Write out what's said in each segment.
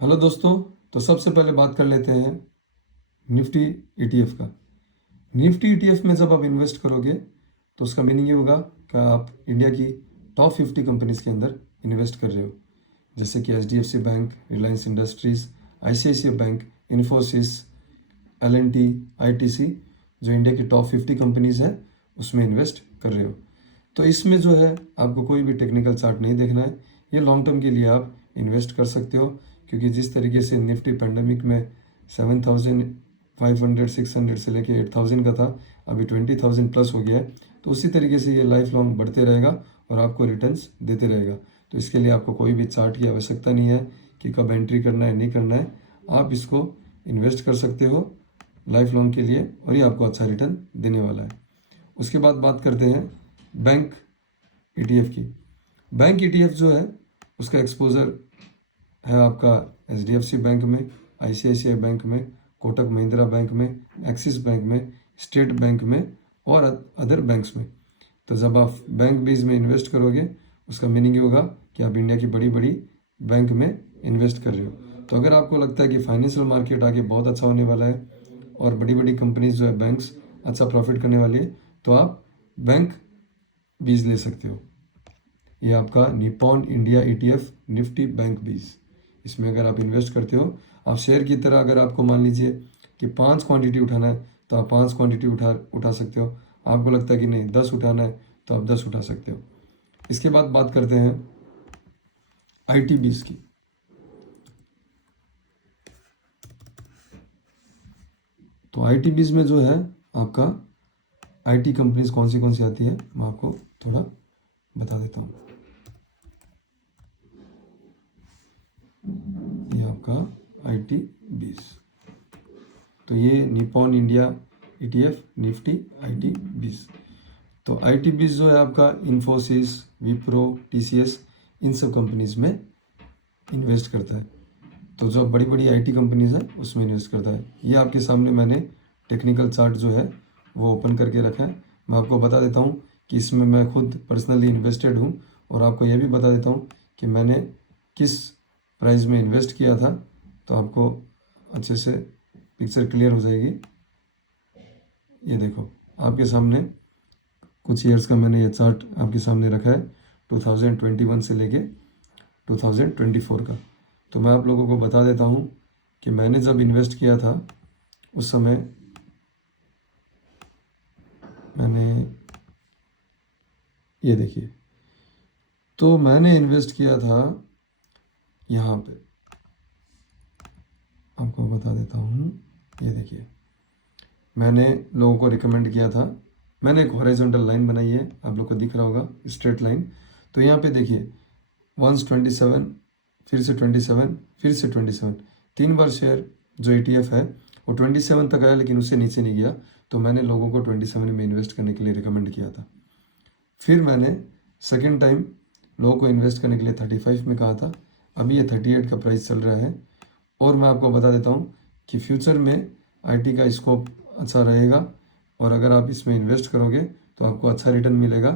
Hello दोस्तों। तो सबसे पहले बात कर लेते हैं निफ्टी ईटीएफ का। निफ्टी ईटीएफ में जब आप इन्वेस्ट करोगे तो उसका मीनिंग ये होगा कि आप इंडिया की टॉप 50 कंपनीज के अंदर इन्वेस्ट कर रहे हो, जैसे कि एचडीएफसी बैंक, रिलायंस इंडस्ट्रीज, आईसीआईसीआई बैंक, इन्फोसिस, एलएनटी, आईटीसी, जो इंडिया की टॉप 50 कंपनीज है उसमें इन्वेस्ट कर रहे हो। तो इसमें जो है आपको कोई भी टेक्निकल चार्ट नहीं देखना है, ये लॉन्ग टर्म के लिए आप इन्वेस्ट कर सकते हो। क्योंकि जिस तरीके से निफ्टी पैंडमिक में 7,500 600 से लेके 8,000 का था, अभी 20,000 प्लस हो गया है। तो उसी तरीके से ये लाइफ लॉन्ग बढ़ते रहेगा और आपको रिटर्न्स देते रहेगा। तो इसके लिए आपको कोई भी चार्ट की आवश्यकता नहीं है कि कब एंट्री करना है नहीं करना है, आप इसको इन्वेस्ट कर सकते हो लाइफ लॉन्ग के लिए और ये आपको अच्छा रिटर्न देने वाला है। उसके बाद बात करते हैं बैंक ईटीएफ की। बैंक ईटीएफ जो है उसका एक्सपोजर है आपका एचडीएफसी बैंक में, आईसीआईसीआई बैंक में, कोटक महिंद्रा बैंक में, एक्सिस बैंक में, स्टेट बैंक में और अदर बैंक्स में। तो जब आप बैंक बेस में इन्वेस्ट करोगे उसका मीनिंग ये होगा कि आप इंडिया की बड़ी बड़ी बैंक में इन्वेस्ट कर रहे हो। तो अगर आपको लगता है कि फाइनेंशियल मार्केट आगे बहुत अच्छा होने वाला है और बड़ी बड़ी कंपनीज जो है बैंक्स अच्छा प्रॉफिट करने वाली है, तो आप बैंक बीज ले सकते हो। ये आपका Nippon India ETF Nifty bank बीज, इसमें अगर आप इन्वेस्ट करते हो, आप शेयर की तरह, अगर आपको मान लीजिए कि 5 क्वांटिटी उठाना है तो आप 5 क्वांटिटी उठा सकते हो। आपको लगता है कि नहीं 10 उठाना है तो आप 10 उठा सकते हो। इसके बाद बात करते हैं आईटी बीज की। तो आईटी बीज में जो है आपका आईटी कंपनीज कौन सी आती है मैं आपको थोड़ा बता देता हूँ। ये आपका आईटी बीज, तो ये Nippon India ETF Nifty IT बीज। तो आईटी बीज जो है आपका इन्फोसिस, विप्रो, टीसीएस, इन सब कंपनीज में इन्वेस्ट करता है। तो जो बड़ी बड़ी आईटी कंपनीज है उसमें इन्वेस्ट करता है। ये आपके सामने मैंने टेक्निकल चार्ट जो है वो ओपन करके रखा है। मैं आपको बता देता हूँ कि इसमें मैं खुद पर्सनली इन्वेस्टेड हूँ और आपको ये भी बता देता हूँ कि मैंने किस प्राइस में इन्वेस्ट किया था, तो आपको अच्छे से पिक्चर क्लियर हो जाएगी। ये देखो आपके सामने कुछ ईयर्स का मैंने ये चार्ट आपके सामने रखा है, 2021 से लेके 2024 का। तो मैं आप लोगों को बता देता हूँ कि मैंने जब इन्वेस्ट किया था उस समय मैंने, ये देखिए, तो मैंने इन्वेस्ट किया था यहाँ पे, आपको बता देता हूँ। ये देखिए मैंने लोगों को रिकमेंड किया था, मैंने एक हॉरिजॉन्टल लाइन बनाई है, आप लोग को दिख रहा होगा स्ट्रेट लाइन। तो यहाँ पे देखिए 127, फिर से 27, फिर से 27, 3 बार शेयर जो ETF है वो 27 तक आया लेकिन उससे नीचे नहीं गया। तो मैंने लोगों को 27 में इन्वेस्ट करने के लिए रिकमेंड किया था। फिर मैंने सेकेंड टाइम लोगों को इन्वेस्ट करने के लिए 35 में कहा था। अभी ये 38 का प्राइस चल रहा है। और मैं आपको बता देता हूँ कि फ्यूचर में आईटी का स्कोप अच्छा रहेगा और अगर आप इसमें इन्वेस्ट करोगे तो आपको अच्छा रिटर्न मिलेगा।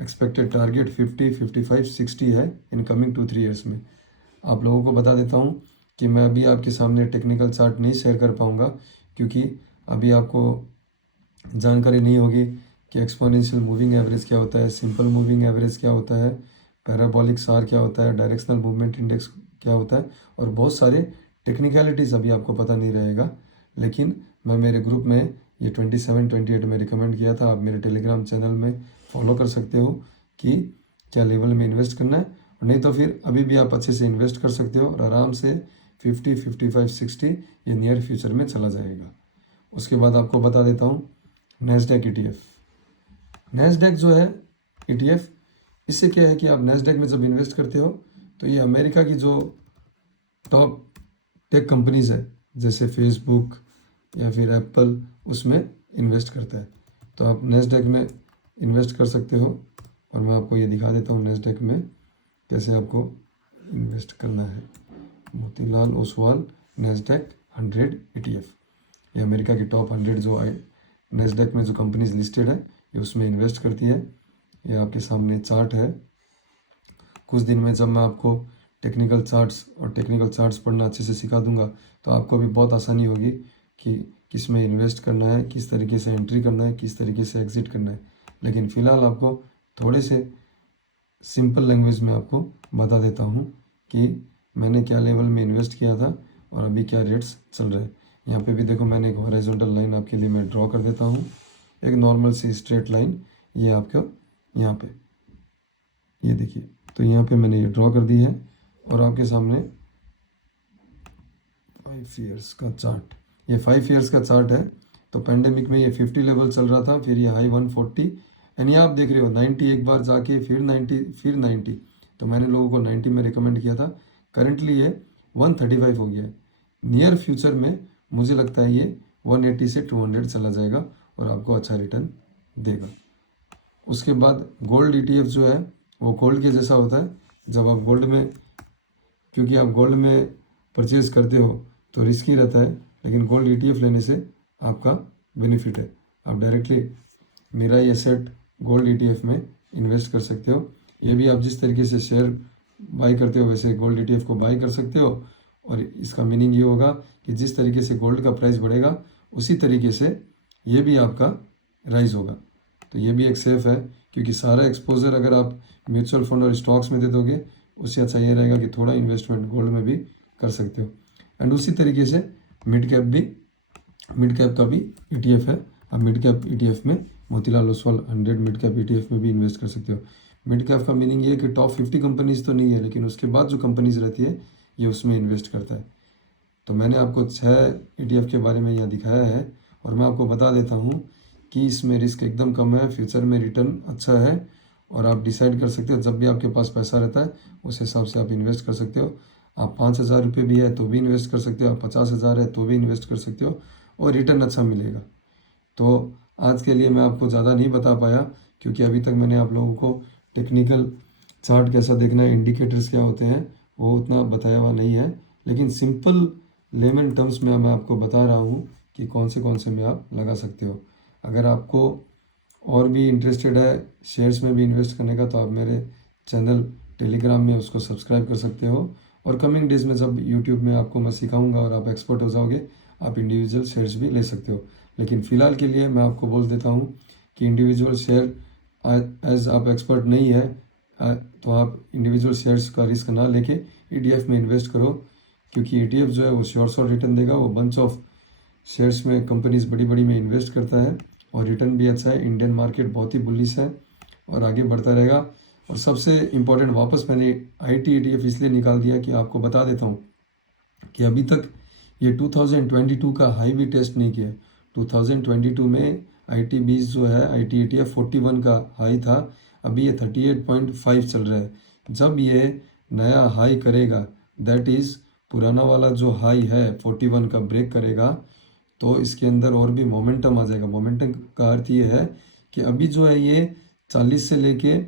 एक्सपेक्टेड टारगेट 50, 55, 60 है इन कमिंग 2-3 ईयर्स में। आप लोगों को बता देता हूँ कि मैं अभी आपके सामने टेक्निकल चार्ट नहीं शेयर कर पाऊँगा क्योंकि अभी आपको जानकारी नहीं होगी कि एक्सपोनेंशियल मूविंग एवरेज क्या होता है, सिंपल मूविंग एवरेज क्या होता है, पैराबोलिक सार क्या होता है, डायरेक्शनल मूवमेंट इंडेक्स क्या होता है, और बहुत सारे टेक्निकलिटीज़ अभी आपको पता नहीं रहेगा। लेकिन मैं मेरे ग्रुप में ये 27-28 में रिकमेंड किया था। आप मेरे टेलीग्राम चैनल में फॉलो कर सकते हो कि क्या लेवल में इन्वेस्ट करना है, और नहीं तो फिर अभी भी आप अच्छे से इन्वेस्ट कर सकते हो और आराम से 50, 55, 60 ये नियर फ्यूचर में चला जाएगा। उसके बाद आपको बता देता हूँ नैस्डैक ETF। नैस्डैक जो है ETF, इससे क्या है कि आप नैस्डैक में जब इन्वेस्ट करते हो तो ये अमेरिका की जो टॉप टेक कंपनीज है जैसे फेसबुक या फिर एप्पल, उसमें इन्वेस्ट करता है। तो आप नैस्डैक में इन्वेस्ट कर सकते हो और मैं आपको ये दिखा देता हूँ नैस्डैक में कैसे आपको इन्वेस्ट करना है। मोतीलाल ओसवाल नैस्डैक 100 ETF, ये अमेरिका की टॉप 100 जो नैस्डैक में जो कंपनीज लिस्टेड है ये उसमें इन्वेस्ट करती है। ये आपके सामने चार्ट है। कुछ दिन में जब मैं आपको टेक्निकल चार्ट्स और टेक्निकल चार्ट्स पढ़ना अच्छे से सिखा दूंगा, तो आपको भी बहुत आसानी होगी कि किस में इन्वेस्ट करना है, किस तरीके से एंट्री करना है, किस तरीके से एग्जिट करना है। लेकिन फ़िलहाल आपको थोड़े से सिंपल लैंग्वेज में आपको बता देता हूँ कि मैंने क्या लेवल में इन्वेस्ट किया था और अभी क्या रेट्स चल रहे हैं। यहाँ पे भी देखो, मैंने एक हॉरिजॉन्टल लाइन आपके लिए मैं ड्रॉ कर देता हूँ, एक नॉर्मल सी स्ट्रेट लाइन, ये आपका यहाँ पे, ये देखिए, तो यहाँ पे मैंने ये ड्रॉ कर दी है और आपके सामने 5 ईयर्स का चार्ट, ये 5 ईयर्स का चार्ट है। तो पेंडेमिक में ये 50 लेवल चल रहा था, फिर ये हाई 140, एंड ये आप देख रहे हो 90 एक बार जाके फिर 90 फिर 90, तो मैंने लोगों को 90 में रिकमेंड किया था। करंटली ये 135 हो गया है। नियर फ्यूचर में मुझे लगता है ये 180 से 200 चला जाएगा और आपको अच्छा रिटर्न देगा। उसके बाद गोल्ड ETF जो है वो गोल्ड के जैसा होता है। जब आप गोल्ड में, क्योंकि आप गोल्ड में परचेज करते हो तो रिस्की रहता है, लेकिन गोल्ड ETF लेने से आपका बेनिफिट है। आप डायरेक्टली मेरा ये सेट गोल्ड ETF में इन्वेस्ट कर सकते हो। ये भी आप जिस तरीके से शेयर बाई करते हो वैसे गोल्ड ETF को बाई कर सकते हो, और इसका मीनिंग ये होगा कि जिस तरीके से गोल्ड का प्राइस बढ़ेगा उसी तरीके से ये भी आपका राइज होगा। तो ये भी एक सेफ है, क्योंकि सारा एक्सपोजर अगर आप म्यूचुअल फंड और स्टॉक्स में दे दोगे, उससे अच्छा ये रहेगा कि थोड़ा इन्वेस्टमेंट गोल्ड में भी कर सकते हो। एंड उसी तरीके से मिड कैप का भी ETF है। आप मिड कैप ETF में Motilal Oswal 100 mid cap ETF में भी इन्वेस्ट कर सकते हो। मिड कैप का मीनिंग ये है कि टॉप 50 कंपनीज तो नहीं है, लेकिन उसके बाद जो कंपनीज रहती है ये उसमें इन्वेस्ट करता है। तो मैंने आपको 6 ETF के बारे में यहाँ दिखाया है, और मैं आपको बता देता हूँ कि इसमें रिस्क एकदम कम है, फ्यूचर में रिटर्न अच्छा है, और आप डिसाइड कर सकते हो जब भी आपके पास पैसा रहता है उस हिसाब से आप इन्वेस्ट कर सकते हो। आप 5,000 रुपये भी है तो भी इन्वेस्ट कर सकते हो, आप 50,000 है तो भी इन्वेस्ट कर सकते हो, और रिटर्न अच्छा मिलेगा। तो आज के लिए मैं आपको ज़्यादा नहीं बता पाया, क्योंकि अभी तक मैंने आप लोगों को टेक्निकल चार्ट कैसा देखना है, इंडिकेटर्स क्या होते हैं, वो उतना बताया हुआ नहीं है। लेकिन सिंपल लेमन टर्म्स में मैं आपको बता रहा हूँ कि कौन से में आप लगा सकते हो। अगर आपको और भी इंटरेस्टेड है शेयर्स में भी इन्वेस्ट करने का, तो आप मेरे चैनल टेलीग्राम में उसको सब्सक्राइब कर सकते हो, और कमिंग डेज में जब यूट्यूब में आपको मैं सिखाऊंगा और आप एक्सपर्ट हो जाओगे, आप इंडिविजुअल शेयर्स भी ले सकते हो। लेकिन फ़िलहाल के लिए मैं आपको बोल देता हूँ कि इंडिविजुअल शेयर एज आप एक्सपर्ट नहीं है, तो आप इंडिविजुअल शेयर्स का रिस्क ना लेके ETF में इन्वेस्ट करो, क्योंकि ETF जो है वो श्योर रिटर्न देगा। वो बंच ऑफ शेयर्स में कंपनीज बड़ी बड़ी में इन्वेस्ट करता है, और रिटर्न भी अच्छा है। इंडियन मार्केट बहुत ही बुलिश है और आगे बढ़ता रहेगा। और सबसे इम्पोर्टेंट, वापस मैंने IT ETF इसलिए निकाल दिया कि आपको बता देता हूँ कि अभी तक ये 2022 का हाई भी टेस्ट नहीं किया। 2022 में IT20 जो है IT ETF 41 का हाई था, अभी ये 38.5 चल रहा है। जब ये नया हाई करेगा, दैट इज़ पुराना वाला जो हाई है 41 का ब्रेक करेगा, तो इसके अंदर और भी मोमेंटम आ जाएगा। मोमेंटम का अर्थ ये है कि अभी जो है ये 40 से लेके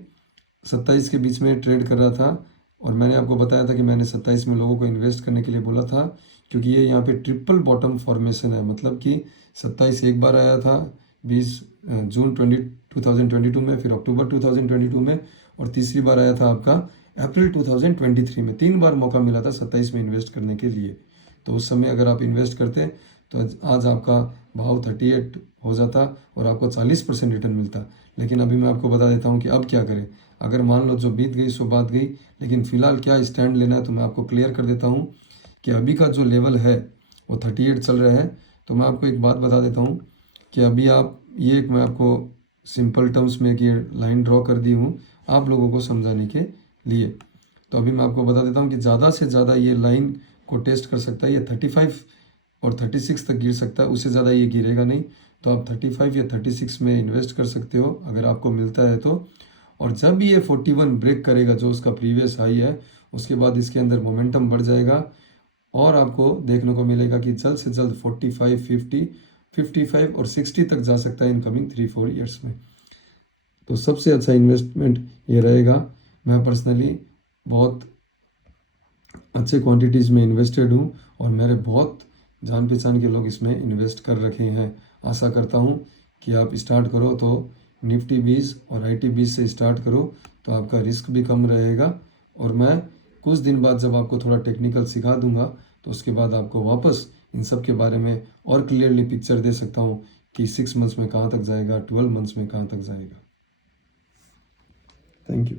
27 के बीच में ट्रेड कर रहा था, और मैंने आपको बताया था कि मैंने 27 में लोगों को इन्वेस्ट करने के लिए बोला था, क्योंकि ये यहाँ पे ट्रिपल बॉटम फॉर्मेशन है। मतलब कि 27 एक बार आया था 20 जून 2022 में, फिर अक्टूबर 2022 में, और तीसरी बार आया था आपका अप्रैल 2023 में। 3 बार मौका मिला था 27 में इन्वेस्ट करने के लिए। तो उस समय अगर आप इन्वेस्ट करते तो आज आपका भाव 38 हो जाता और आपको 40% रिटर्न मिलता। लेकिन अभी मैं आपको बता देता हूँ कि अब क्या करें। अगर मान लो जो बीत गई सो बात गई, लेकिन फ़िलहाल क्या स्टैंड लेना है, तो मैं आपको क्लियर कर देता हूँ कि अभी का जो लेवल है वो 38 चल रहा है। तो मैं आपको एक बात बता देता हूँ कि अभी आप ये एक, मैं आपको सिंपल टर्म्स में एक ये लाइन ड्रॉ कर दी हूँ आप लोगों को समझाने के लिए। तो अभी मैं आपको बता देता हूँ कि ज़्यादा से ज़्यादा ये लाइन को टेस्ट कर सकता है, ये 35 और 36 तक गिर सकता है, उससे ज़्यादा ये गिरेगा नहीं। तो आप 35 या 36 में इन्वेस्ट कर सकते हो अगर आपको मिलता है तो। और जब भी ये 41 ब्रेक करेगा जो उसका प्रीवियस हाई है, उसके बाद इसके अंदर मोमेंटम बढ़ जाएगा, और आपको देखने को मिलेगा कि जल्द से जल्द 45, 50, 55 और 60 तक जा सकता है इन कमिंग 3-4 ईयर्स में। तो सबसे अच्छा इन्वेस्टमेंट ये रहेगा। मैं पर्सनली बहुत अच्छे क्वांटिटीज़ में इन्वेस्टेड हूँ, और मेरे बहुत जान पहचान के लोग इसमें इन्वेस्ट कर रखे हैं। आशा करता हूँ कि आप स्टार्ट करो तो निफ्टी 20 और IT 20 से स्टार्ट करो, तो आपका रिस्क भी कम रहेगा। और मैं कुछ दिन बाद जब आपको थोड़ा टेक्निकल सिखा दूंगा तो उसके बाद आपको वापस इन सब के बारे में और क्लियरली पिक्चर दे सकता हूँ कि 6 मंथ्स में कहाँ तक जाएगा, 12 मंथ्स में कहाँ तक जाएगा। Thank you.